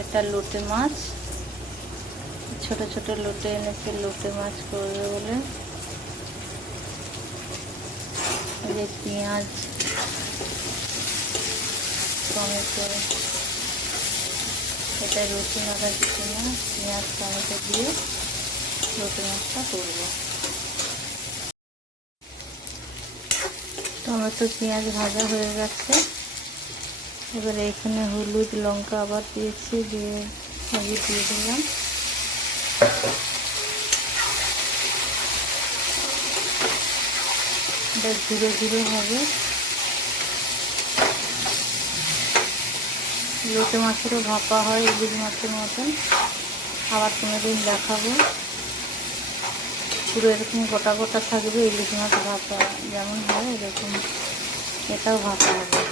এটা লোটে মাছ। ছোট ছোট লোটে এনেছে, লোটে মাছ করবে বলে। যে পেঁয়াজ, টমেটো, এটা রসুন আদা কিছু না, পেঁয়াজ, টমেটো দিয়ে লোটে মাছটা করব। টমেটো, পেঁয়াজ ভাজা হয়ে গেছে। এবারে এখানে হলুদ লঙ্কা আবার দিয়েছি, দিয়ে আগে দিয়ে দিলাম। এটা ধীরে ধীরে হবে। লোটে মাছেরও ভাপা হয় ইলিশ মাছের মতন। আবার কোনো দিন দেখাবো। পুরো এরকম গোটা গোটা থাকবে ইলিশ মাছ ভাপা যেমন হয়, এরকম এটাও ভাপা হবে।